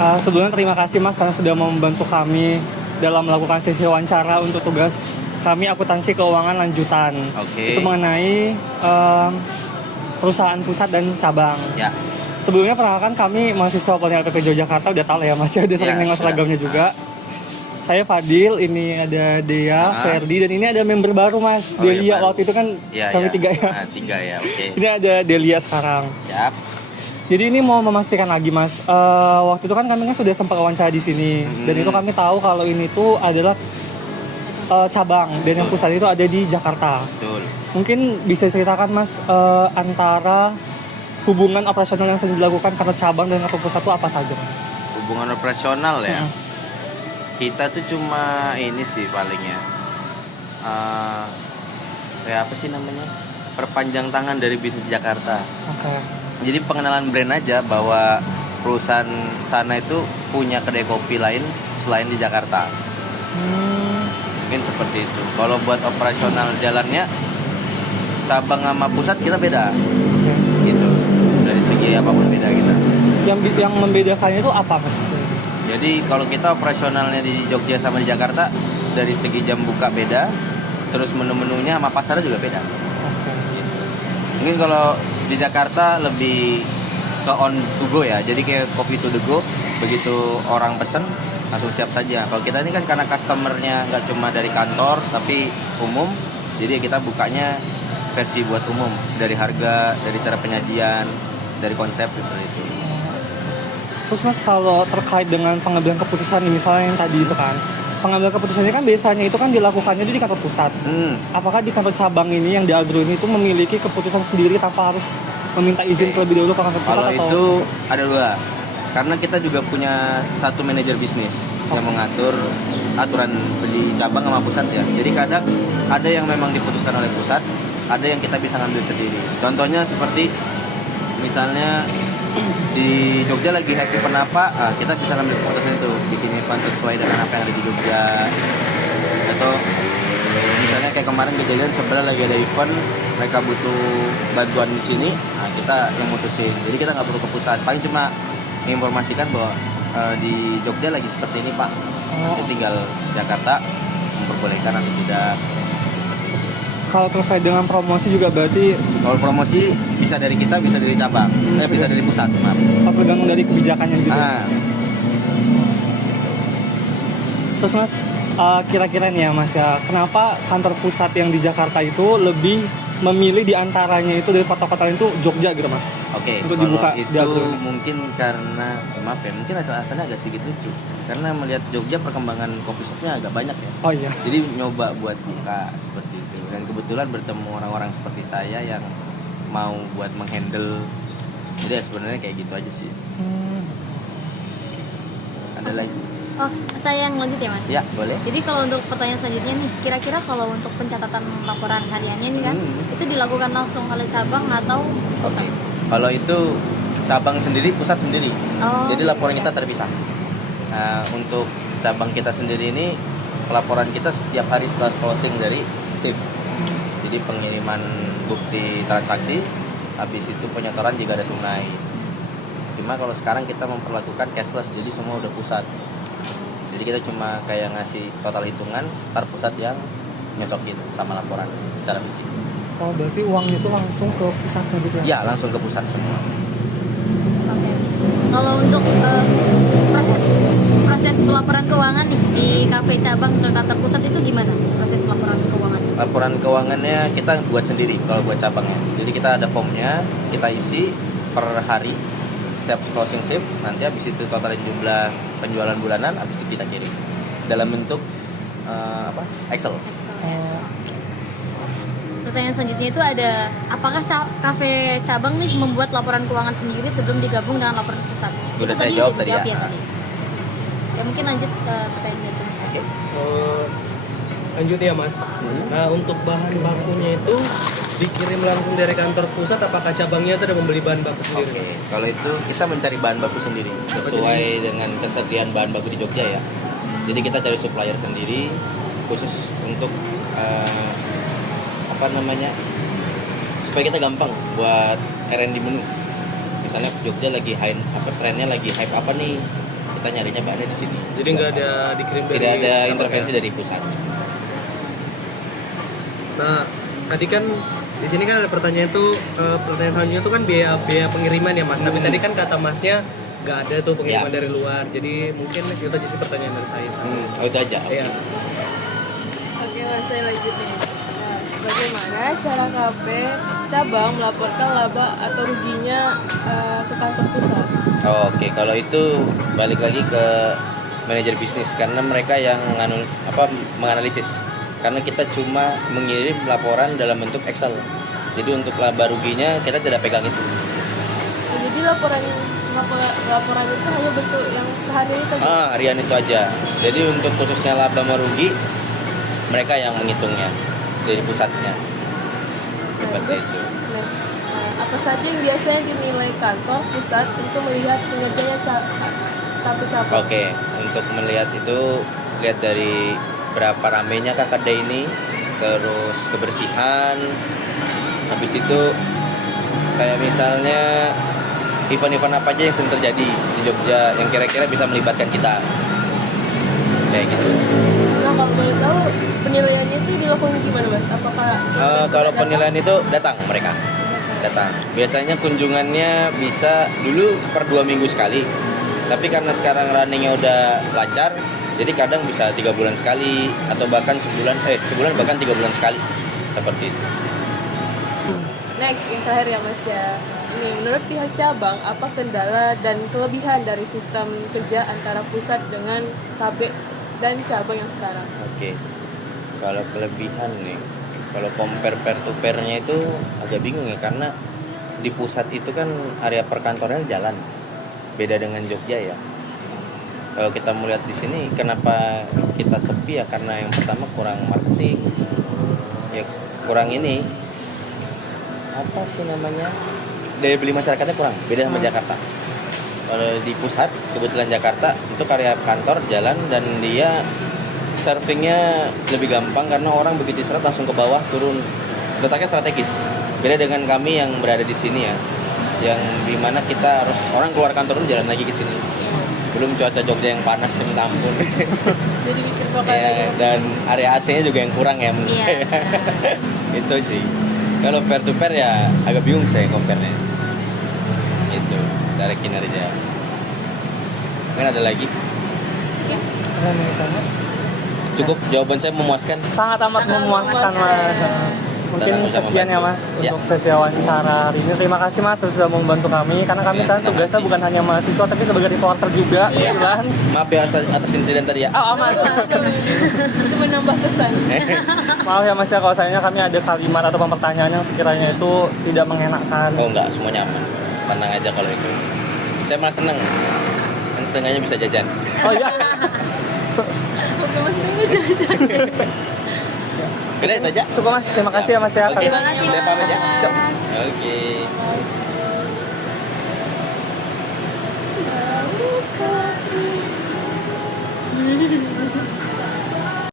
Sebelumnya terima kasih Mas karena sudah mau membantu kami dalam melakukan sesi wawancara untuk tugas kami akuntansi keuangan lanjutan. Oke. Itu mengenai perusahaan pusat dan cabang. Ya. Sebelumnya perkenalkan kami mahasiswa Politeknik LPP Yogyakarta, udah tahu lah ya Mas, udah sering nengok seragamnya juga. Saya Fadil, ini ada Dea, Ferdi, dan ini ada member baru Mas, Delia. Waktu itu kan kami tiga ya. Tiga ya, oke. Ini ada Delia sekarang. Siap. Jadi ini mau memastikan lagi Mas, waktu itu kan kami kan sudah sempat wawancara di sini, dan itu kami tahu kalau ini tuh adalah cabang, dan yang pusat itu ada di Jakarta. Betul. Mungkin bisa ceritakan Mas, antara hubungan operasional yang sering dilakukan kantor cabang dan kantor pusat itu apa saja Mas? Hubungan operasional ya. Kita tuh cuma ini sih palingnya. Kayak apa sih namanya? Perpanjang tangan dari bisnis Jakarta. Oke. Jadi pengenalan brand aja bahwa perusahaan sana itu punya kedai kopi lain selain di Jakarta. Mungkin seperti itu. Kalau buat operasional jalannya cabang sama pusat kita beda. Gitu. Dari segi apapun beda kita. Yang membedakannya itu apa Mas? Jadi kalau kita operasionalnya di Jogja sama di Jakarta dari segi jam buka beda, terus menu-menunya sama pasarnya juga beda. Mungkin kalau di Jakarta lebih ke on to go ya, jadi kayak coffee to the go, begitu orang pesen langsung siap saja. Kalau kita ini kan karena customernya nggak cuma dari kantor tapi umum, jadi kita bukanya versi buat umum, dari harga, dari cara penyajian, dari konsep seperti itu. Terus Mas, kalau terkait dengan pengambilan keputusan misalnya yang tadi itu kan, pengambilan keputusannya kan biasanya itu kan dilakukannya di kantor pusat. Apakah di kantor cabang ini yang di Agro ini itu memiliki keputusan sendiri tanpa harus meminta izin terlebih dahulu ke kantor pusat? Kalau atau itu ada dua, karena kita juga punya satu manajer bisnis yang mengatur aturan beli cabang sama pusat ya. Jadi kadang ada yang memang diputuskan oleh pusat, ada yang kita bisa ngambil sendiri. Contohnya seperti misalnya di Jogja lagi happy penapa, kita bisa ngambil keputusan itu bikin event sesuai dengan apa yang ada di Jogja. Atau misalnya kayak kemarin kejadian sebenarnya lagi ada event, mereka butuh bantuan di sini, kita yang mutusin. Jadi kita nggak perlu ke pusat, paling cuma menginformasikan bahwa di Jogja lagi seperti ini Pak. Nanti tinggal Jakarta memperbolehkan atau tidak. kalau terkait dengan promosi juga berarti Kalau promosi bisa dari kita, bisa dari cabang, bisa dari pusat, maaf. tergantung dari kebijakannya gitu. Terus Mas, kira-kira nih ya Mas ya, kenapa kantor pusat yang di Jakarta itu lebih memilih di antaranya itu dari kota-kota itu Jogja gitu Mas? Oke, untuk kalau dibuka itu mungkin karena maaf ya, mungkin alasannya agak sedikit lucu. Karena melihat Jogja perkembangan kopi shopnya agak banyak ya. Oh iya. Jadi nyoba buat buka seperti itu. Dan kebetulan bertemu orang-orang seperti saya yang mau buat menghandle. Jadi ya sebenarnya kayak gitu aja sih. Ada lagi? Oh, saya yang lanjut ya Mas? Ya, boleh. Jadi kalau untuk pertanyaan selanjutnya nih, kira-kira kalau untuk pencatatan laporan hariannya nih kan, itu dilakukan langsung oleh cabang atau pusat? Kalau itu cabang sendiri, pusat sendiri. Jadi laporan iya. kita terpisah. Nah, untuk cabang kita sendiri ini, laporan kita setiap hari setelah closing dari shift. Jadi pengiriman bukti transaksi, habis itu penyetoran jika ada tunai. Cuma kalau sekarang kita memperlakukan cashless, jadi semua udah pusat. Jadi kita cuma kayak ngasih total hitungan, ntar pusat yang nyocokin sama laporan secara fisik. Oh berarti uangnya itu langsung ke pusatnya gitu ya? Ya, langsung ke pusat semua. Oke. Kalau untuk proses pelaporan keuangan nih di kafe cabang ke kantor pusat itu gimana proses laporan keuangan? Laporan keuangannya kita buat sendiri kalau buat cabangnya. Jadi kita ada formnya, kita isi per hari setiap closing shift. Nanti habis itu totalin jumlah penjualan bulanan, habis itu kita kirim dalam bentuk Excel. Pertanyaan selanjutnya itu ada, apakah kafe cabang nih membuat laporan keuangan sendiri sebelum digabung dengan laporan pusat? Udah itu saya tadi jawab udah tadi ya. Tadi. Ya mungkin lanjut ke pertanyaan berikutnya. Lanjut ya Mas. Nah untuk bahan bakunya itu dikirim langsung dari kantor pusat, apakah cabangnya itu ada membeli bahan baku sendiri? Mas? Kalau itu kita mencari bahan baku sendiri sesuai dengan kesediaan bahan baku di Jogja ya. Jadi kita cari supplier sendiri khusus untuk supaya kita gampang buat R&D menu. Misalnya Jogja lagi trennya lagi hype apa nih, kita nyarinya ada di sini. Jadi nggak ada dikirim dari Tidak ada cabang intervensi ya? dari pusat. Nah, tadi kan di sini kan ada pertanyaan pertanyaan selanjutnya itu kan biaya pengiriman ya Mas. Tapi tadi kan kata Masnya nggak ada tuh pengiriman Ya. dari luar. Jadi mungkin itu aja sih pertanyaan dari saya. Oh, itu aja. Iya. Oke mas, saya lanjut nih. Nah, bagaimana cara KB cabang melaporkan laba atau ruginya ke kantor pusat? Oke, kalau itu balik lagi ke manajer bisnis karena mereka yang menganalisis. Karena kita cuma mengirim laporan dalam bentuk Excel. Jadi untuk laba ruginya kita tidak pegang itu. Jadi laporan itu hanya bentuk yang sehari itu. Harian itu aja. Jadi untuk khususnya laba merugi mereka yang menghitungnya dari pusatnya. Nah, Seperti terus itu. next, apa saja yang biasanya dinilai kantor pusat untuk melihat kinerjanya KB cabang? Oke, untuk melihat itu lihat dari berapa ramenya KKD ini, terus kebersihan, habis itu kayak misalnya event-event apa aja yang sering terjadi di Jogja yang kira-kira bisa melibatkan kita, kayak gitu. Nah kalau boleh tahu penilaiannya itu dilakukan gimana mas? Apakah Kalau penilaian itu datang mereka, datang. Biasanya kunjungannya bisa dulu per 2 minggu sekali, tapi karena sekarang runningnya udah lancar, jadi kadang bisa 3 bulan sekali atau bahkan sebulan bahkan 3 bulan sekali, seperti itu. Next, yang terakhir ya mas ya. Ini menurut pihak cabang, apa kendala dan kelebihan dari sistem kerja antara pusat dengan KB dan cabang yang sekarang? Oke, kalau kelebihan nih, kalau compare pair to pair-nya itu agak bingung ya karena di pusat itu kan area perkantoran jalan, beda dengan Jogja ya. Kalau kita melihat di sini, kenapa kita sepi ya? Karena yang pertama kurang marketing, ya kurang ini apa sih namanya, daya beli masyarakatnya kurang, beda sama Jakarta. Kalau di pusat, kebetulan Jakarta untuk area kantor jalan dan dia surfingnya lebih gampang karena orang begitu istirahat langsung ke bawah turun, letaknya strategis. Beda dengan kami yang berada di sini ya, yang dimana kita harus orang keluar kantor dulu jalan lagi ke sini. Belum cuaca Jogja yang panas yang minta ampun. Jadi bikin bakal Ya, dan area AC-nya juga yang kurang ya menurut Iya. saya. Itu sih. Kalau pair to pair ya agak bingung saya compare-nya. Itu dari kinerja. Mungkin ada lagi? Cukup jawaban saya memuaskan. Sangat amat Sangat memuaskan mas. Mungkin Dan sekian ya mas Ya. untuk sesi wawancara hari ini. Terima kasih mas sudah membantu kami karena kami Ya, sekarang terima tugasnya kasih. bukan hanya mahasiswa tapi sebagai reporter juga. Iya. Kebetulan. Maaf ya atas insiden tadi ya. Oh aman. itu menambah kesan. Maaf ya mas ya kalau sayangnya kami ada kalimat atau pertanyaan yang sekiranya itu tidak mengenakan. Oh enggak, semuanya aman. Tenang aja kalau itu. Saya malah seneng. Kan setengahnya bisa jajan. Oh iya. Oke mas, ini jajan. Udah itu aja. Cukup mas. Terima kasih ya mas ya. Oke. Terima kasih Saya pamit ya. mas. Oke.